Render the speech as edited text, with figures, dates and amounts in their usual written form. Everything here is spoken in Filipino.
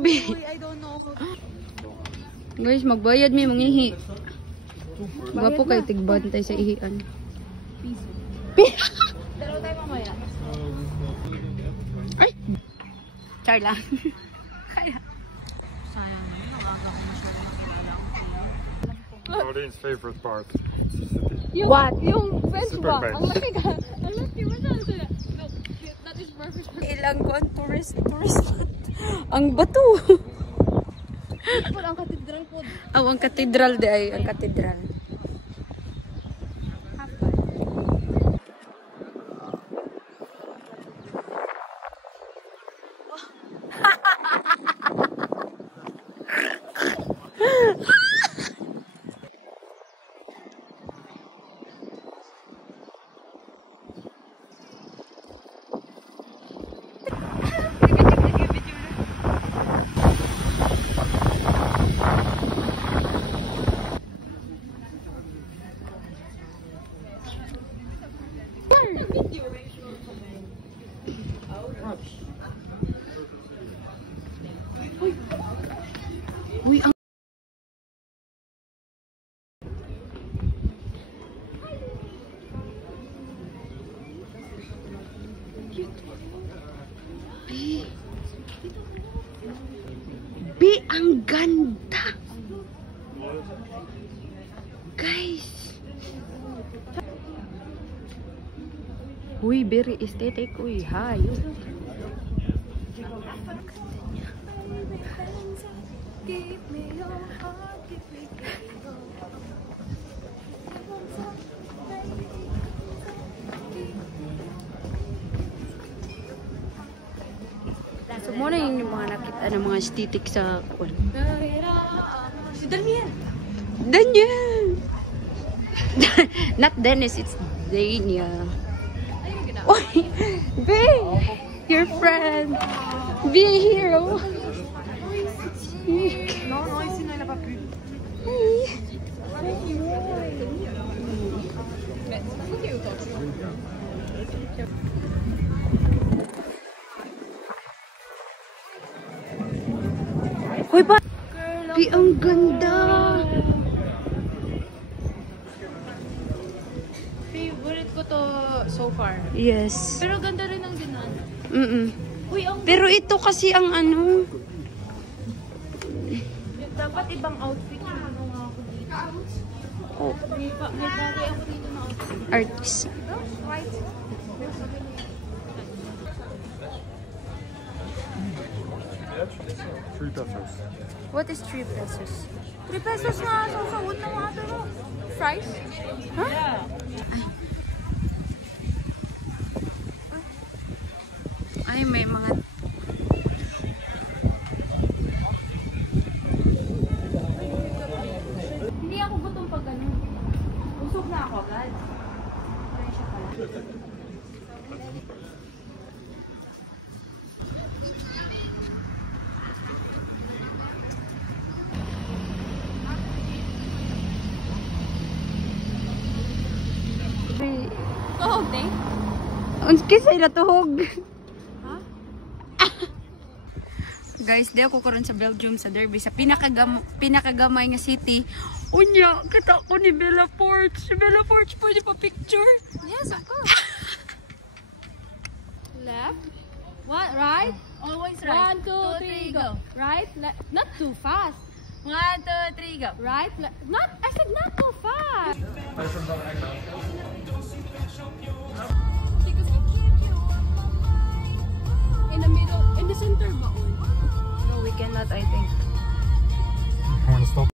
Derby. I don't know. Guys, magbayad may mangihi. Gwapo kay tigbantay sa ihian. Pero tayo mamaya. Ay! Char lang. Sayang na yun. Nalaga ko masyado nakilala ko. Pauline's favorite part. What? Yung French Super walk. bench. Ang laki ka. Ang laki mo na. Look, that is perfect. Ilang ko ang tourist spot. Ang bato. Ang katedral po. Oh, ang katedral di ay. Ang katedral. Uy, ang Bi, ang ganda. Guys. Uy, very aesthetic. Uy, hayo. So, muna yung mga nakita ng mga aesthetic sa kuwan. Si Daniel. Daniel! Not Dennis, it's Daniel. Oy! Be! Your friend! Be a hero! Non, non, ici, non, il n'a pas plu. Hoy ba? Be, ang ganda! Favorite ko to so far. Yes. Pero ganda rin ang ginan. Uy, ang Pero ito kasi ang ano... dapat ibang outfit yung ano nga ako dito. Oh, May bagay ako dito na outfit. artist. White. $3. What is 3 pesos? 3 pesos nga. Sasawod na mga ito. Fries? Huh? Ay, may mga... Hindi ako gutom pag ganun. Usog na ako agad. Kaya siya pala. Tuhog, eh? Unsay natuhog. Ha? Guys, di ako karon sa Belgium sa Derby sa pinakagamay nga city. Unya, kita ko ni Bella Porch. Bella Porch, pwede pa picture? Yes, of course. Left. What? Right? Always right. 1, 2, 3, go. Right? Not too fast. 1, 2, 3, go. Right? Not. I said not too fast. In the middle, in the center ba? No, we cannot, I think. I want to stop.